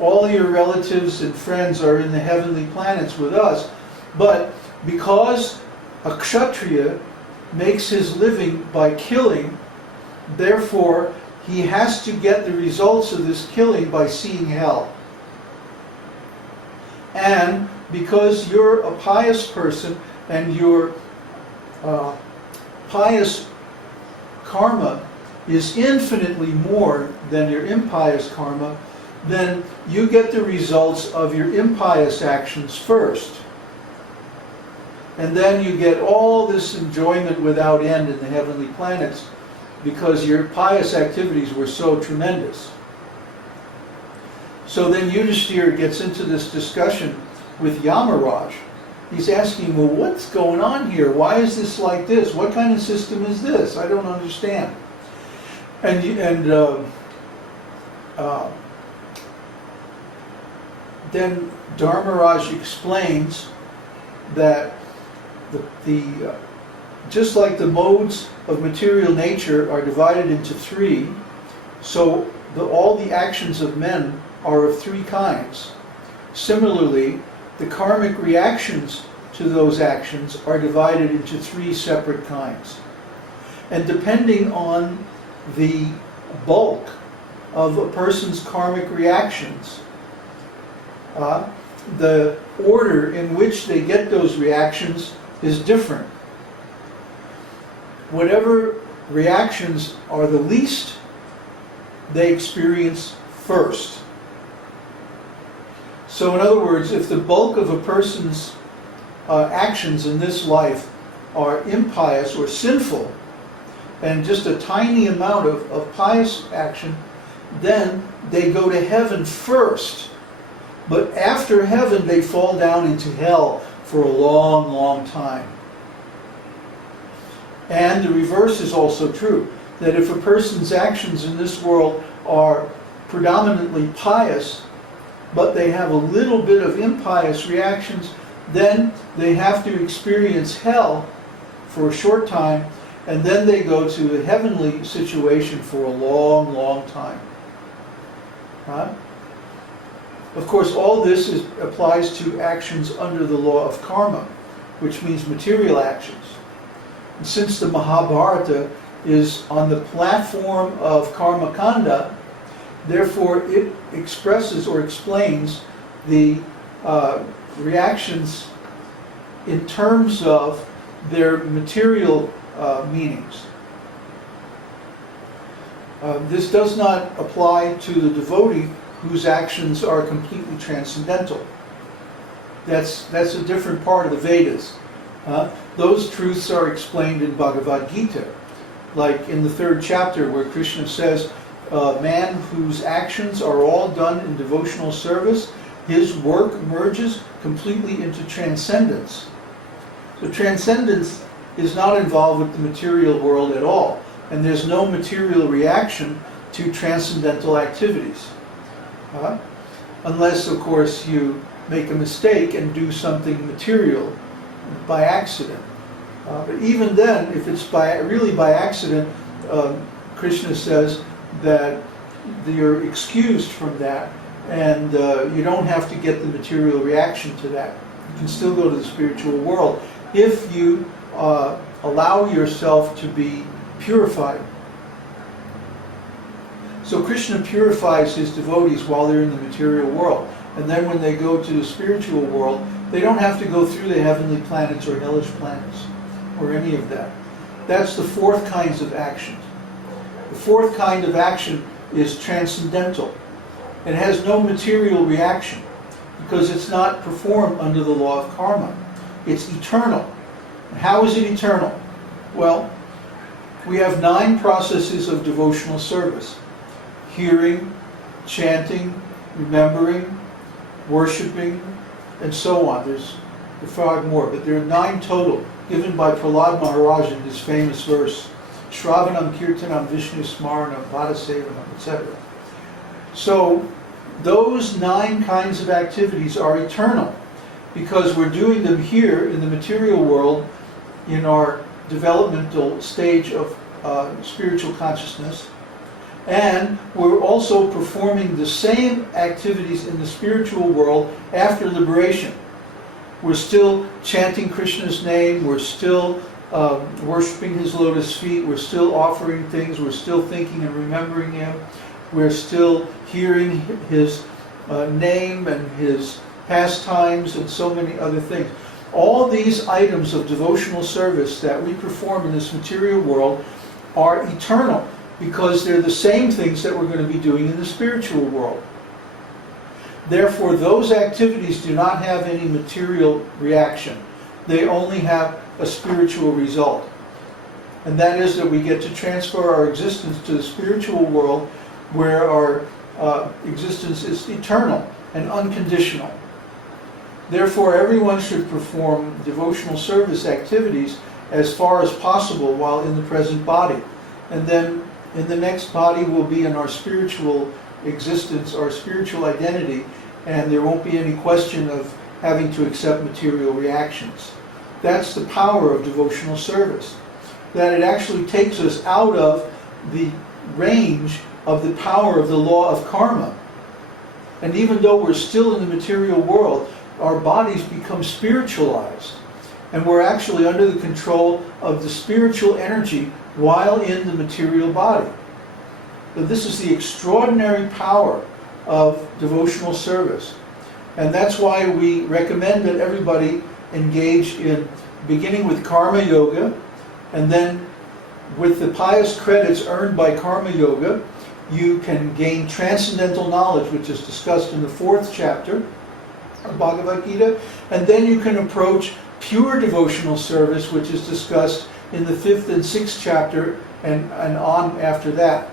all your relatives and friends are in the heavenly planets with us, but because a kshatriya makes his living by killing, therefore he has to get the results of this killing by seeing hell. And because you're a pious person and your pious karma is infinitely more than your impious karma, then you get the results of your impious actions first. And then you get all this enjoyment without end in the heavenly planets because your pious activities were so tremendous. So then Yudhishthira gets into this discussion with Yamaraj. He's asking, well, what's going on here? Why is this like this? What kind of system is this? I don't understand. And then Dharmaraj explains that just like the modes of material nature are divided into three, so all the actions of men are of three kinds. Similarly, the karmic reactions to those actions are divided into three separate kinds. And depending on the bulk of a person's karmic reactions, the order in which they get those reactions is different. Whatever reactions are the least, they experience first. So in other words, if the bulk of a person's actions in this life are impious or sinful, and just a tiny amount of pious action, then they go to heaven first. But after heaven, they fall down into hell for a long, long time. And the reverse is also true, that if a person's actions in this world are predominantly pious, but they have a little bit of impious reactions, then they have to experience hell for a short time, and then they go to the heavenly situation for a long, long time. Of course, all this applies to actions under the law of karma, which means material actions. And since the Mahabharata is on the platform of karma kanda, therefore it expresses or explains the reactions in terms of their material meanings. This does not apply to the devotee whose actions are completely transcendental. That's a different part of the Vedas. Those truths are explained in Bhagavad Gita, like in the 3rd chapter where Krishna says, a man whose actions are all done in devotional service, his work merges completely into transcendence. So transcendence is not involved with the material world at all, and there's no material reaction to transcendental activities. Unless, of course, you make a mistake and do something material by accident. But even then, if it's really by accident, Krishna says that you're excused from that, and you don't have to get the material reaction to that. You can still go to the spiritual world if you allow yourself to be purified. So Krishna purifies his devotees while they're in the material world. And then when they go to the spiritual world, they don't have to go through the heavenly planets or hellish planets or any of that. That's the 4th kind of action. The 4th kind of action is transcendental. It has no material reaction because it's not performed under the law of karma. It's eternal. And how is it eternal? Well, we have 9 processes of devotional service. Hearing, chanting, remembering, worshipping, and so on. There's 5 more, but there are 9 total, given by Prahlad Maharaj in his famous verse, Shravanam, Kirtanam, Vishnu Smaranam, Vadasevanam, etc. So those 9 kinds of activities are eternal because we're doing them here in the material world in our developmental stage of spiritual consciousness. And we're also performing the same activities in the spiritual world after liberation. We're still chanting Krishna's name, we're still worshiping his lotus feet, we're still offering things, we're still thinking and remembering him, we're still hearing his name and his pastimes and so many other things. All these items of devotional service that we perform in this material world are eternal, because they're the same things that we're going to be doing in the spiritual world. Therefore, those activities do not have any material reaction. They only have a spiritual result. And that is that we get to transfer our existence to the spiritual world, where our existence is eternal and unconditional. Therefore, everyone should perform devotional service activities as far as possible while in the present body. And then in the next body will be in our spiritual existence, our spiritual identity, and there won't be any question of having to accept material reactions. That's the power of devotional service. That it actually takes us out of the range of the power of the law of karma. And even though we're still in the material world, our bodies become spiritualized. And we're actually under the control of the spiritual energy while in the material body. So this is the extraordinary power of devotional service. And that's why we recommend that everybody engage in, beginning with karma yoga, and then with the pious credits earned by karma yoga, you can gain transcendental knowledge, which is discussed in the 4th chapter of Bhagavad Gita, and then you can approach pure devotional service, which is discussed in the 5th and 6th chapter and on after that.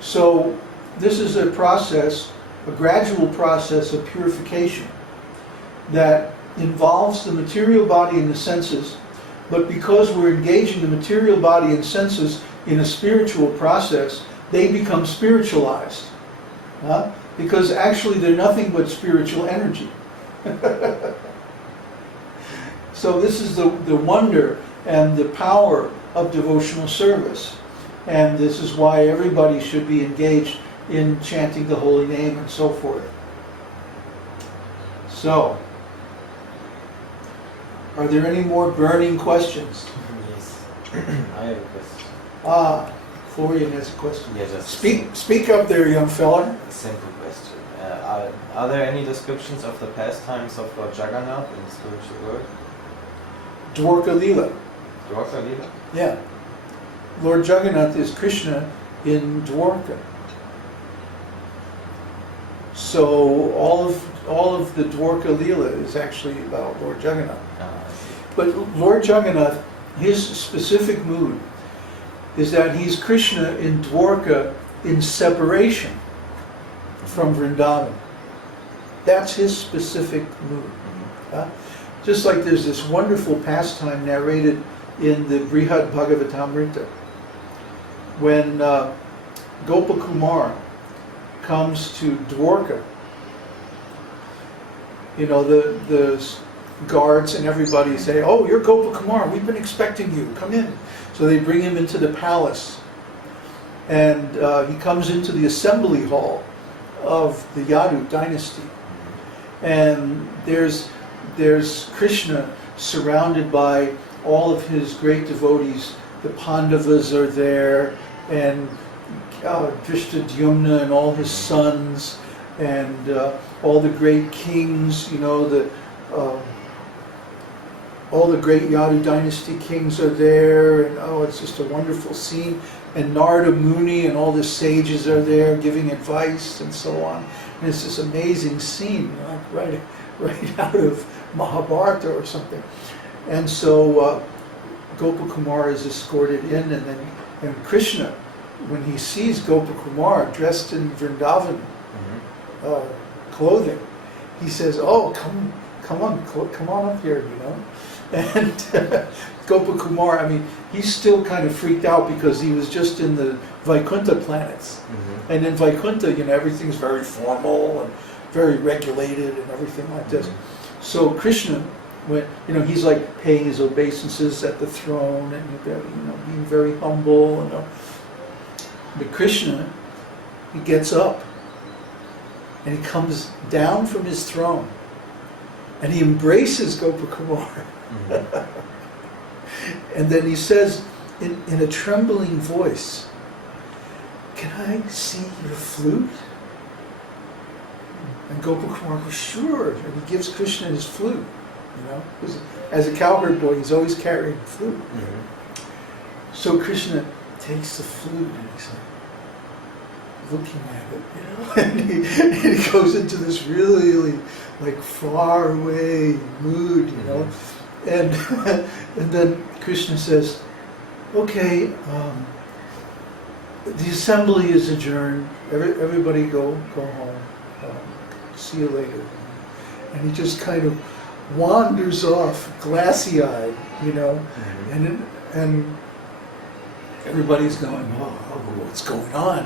So this is a process, a gradual process of purification that involves the material body and the senses, but because we're engaging the material body and senses in a spiritual process, they become spiritualized. Because actually they're nothing but spiritual energy. So this is the wonder and the power of devotional service. And this is why everybody should be engaged in chanting the holy name and so forth. So, are there any more burning questions? Yes. I have a question. Florian has a question. Yeah, just Speak up there, young fella. a simple question. Are there any descriptions of the pastimes of Lord Jagannath in the spiritual world? Dwarka Lila. Dwarka Lila? Yeah. Lord Jagannath is Krishna in Dwarka. So all of the Dwarka Lila is actually about Lord Jagannath. I see. But Lord Jagannath, his specific mood is that he's Krishna in Dwarka in separation from Vrindavan. That's his specific mood. Just like there's this wonderful pastime narrated in the Brihad Bhagavatamrita, when Gopakumar comes to Dwarka, you know, the guards and everybody say, "Oh, you're Gopakumar, we've been expecting you, come in." So they bring him into the palace, and he comes into the assembly hall of the Yadu dynasty, and there's Krishna surrounded by all of his great devotees. The Pandavas are there, and Drishtadyumna and all his sons, and all the great kings, you know, all the great Yadu dynasty kings are there, and it's just a wonderful scene. And Narada Muni and all the sages are there giving advice and so on. And it's this amazing scene, like right out of Mahabharata or something. And so Gopakumar is escorted in, and Krishna, when he sees Gopakumar dressed in Vrindavan clothing, he says, "Oh, come on up here, you know." And Gopakumar, I mean, he's still kind of freaked out because he was just in the Vaikuntha planets. And in Vaikuntha, you know, everything's very formal and very regulated and everything like this. So Krishna, when, you know, he's like paying his obeisances at the throne and, you know, being very humble. But Krishna, he gets up and he comes down from his throne and he embraces Gopakumar. And then he says in a trembling voice, "Can I see your flute?" And Gopakumar goes, "Sure." And he gives Krishna his flute, you know. 'Cause as a cowherd boy, he's always carrying a flute. So Krishna takes the flute and he's like looking at it, you know, and he goes into this really like far away mood, you know. And then Krishna says, "Okay, the assembly is adjourned. Everybody go home. See you later." And he just kind of wanders off, glassy-eyed, you know, and everybody's going, "Oh, what's going on?"